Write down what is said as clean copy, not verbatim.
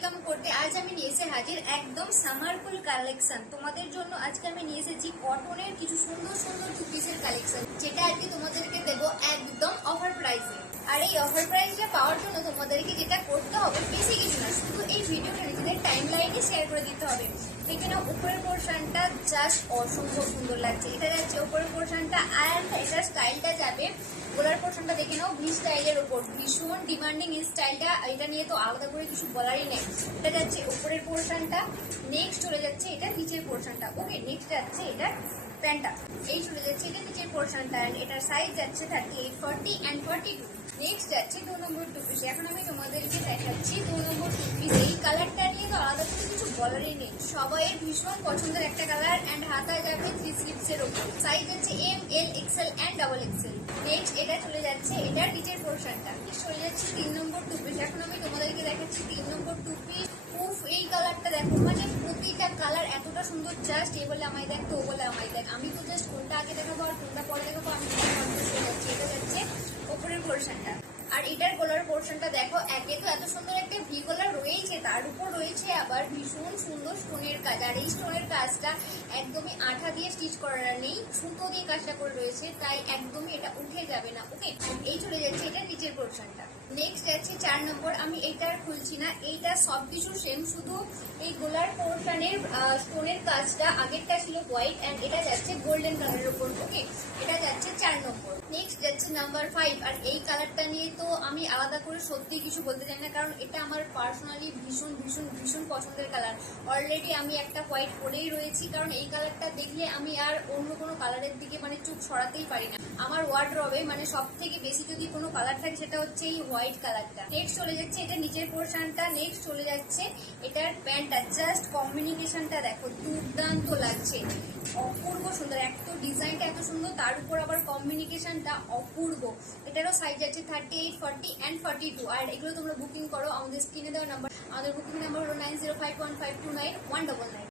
Welcome করতে আজ আমি নিয়ে এসে হাজির একদম সামারফুল কালেকশন। তোমাদের জন্য আজকে আমি নিয়ে এসেছি কটনের কিছু সুন্দর সুন্দর টু পিসের কালেকশন, যেটা আজকে তোমাদেরকে দেবো একদম অফার প্রাইসে। আর এই অফার প্রাইসটা পাওয়ার জন্য তোমাদেরকে যেটা করতে হবে বেশি কিছু না, শুধু এই ভিডিওটা নিজেদের টাইম লাইনে শেয়ার করে দিতে হবে। দেখে নাও উপরের পোর্শনটা জাস্ট অসম্ভব সুন্দর লাগছে। এটা যাচ্ছে উপরের পোর্শনটা, আর এটার স্টাইলটা যাবে গোলার পোর্শনটা দেখে নাও ভি স্টাইলের উপর, ভীষণ ডিমান্ডিং এই স্টাইলটা। এটা নিয়ে তো আলাদা করে কিছু বলারই নেই। এটা যাচ্ছে উপরের পোর্শনটা, নেক্সট চলে যাচ্ছে এটা নিচের পোর্শনটা। ওকে, নেক্সট যাচ্ছে এটা প্যান্টটা, এই চলে যাচ্ছে এটা নিচের পোর্শনটা। এন্ড এটার সাইজ যাচ্ছে 38, 40 and 42। নেক্সট যাচ্ছে 2 নম্বর টু পিস। এখন আমি তোমাদেরকে দেখাচ্ছি 2 নম্বর টু পিস। এই কালারটা নিয়ে তো আলাদা করে কিছু বলারই নেই, সবাই ভীষণ পছন্দের একটা কালার। এন্ড হাতা যাবে 3 স্লিপসের উপর, সাইজ হচ্ছে M, L, XL and double XL. Next এটা চলে যাচ্ছে এটা নিচের পোর্শনটা, চলে যাচ্ছে 3 নম্বর টু পিস। এখন আমি তোমাদেরকে দেখাচ্ছি 3 নম্বর টু পিস। উফ, এই কালারটা দেখো, মানে প্রতিটা কালার এতটা সুন্দর। জাস্ট এ বলে আমায় দেখ, তো ও বলে আমায় দেখ, আমি তো জাস্ট কোনটা আগে দেখাবো আর কোনটা পরে দেখাবো আমি কনফিউজ হয়ে যাচ্ছি। এটা যাচ্ছে উপরের পোর্শনটা, আর এটার গলার পোর্শনটা দেখো, একে তো এত সুন্দর একটা ভি গলা রয়েছে, তার উপর রয়েছে আবার ভীষণ সুন্দর স্টোনের কাজ। আর এই স্টোনের কাজটা একদমই আঠা দিয়ে স্টিচ করা নেই, সুতো দিয়ে কাজটা করে রয়েছে, তাই একদমই এটা উঠে যাবে না। ওকে, এই চলে যাচ্ছে এটা নিচের পোর্শনটা। নেক্সট যাচ্ছে 4 নম্বর। আমি এইটা আর খুলছি না, এইটা সবকিছু সেম, শুধু এই গোলার পোর্শনের স্টোনের কাজটা আগেরটা ছিল হোয়াইট এন্ড এটা যাচ্ছে গোল্ডেন কালারের উপর। ওকে, এটা যাচ্ছে 4 নম্বর। নেক্সট যাচ্ছে নাম্বার 5। আর এই কালারটা নিয়ে তো আমি আলাদা করে সত্যি কিছু বলতে চাই না, কারণ এটা আমার পার্সোনালি ভীষণ ভীষণ ভীষণ পছন্দের কালার। অলরেডি আমি একটা হোয়াইট পরেই রয়েছি, কারণ এই কালারটা দেখলে আমি আর অন্য কোনো কালারের দিকে মানে চোখ সরাতেই পারি না। আমার ওয়ার্ডরোবে মানে সব থেকে বেশি যদি কোনো কালার থাকে সেটা হচ্ছে এই হোয়াইট কালারটা। নেক্সট চলে যাচ্ছে এটা নিচের পোর্শনটা। নেক্সট চলে যাচ্ছে এটার প্যান্টটা। জাস্ট কম্বিনেশনটা দেখো, দুর্দান্ত লাগছে, অপূর্ব সুন্দর। এক তো ডিজাইনটা এত সুন্দর, তার উপর আবার কম্বিনেশনটা অপূর্ব। এটারও সাইজ আছে 38, 40 and 42। আর এগুলো তোমরা বুকিং করো আমাদের স্ক্রিনে দেওয়া নাম্বার। আমাদের বুকিং নাম্বার হলো 9051529199।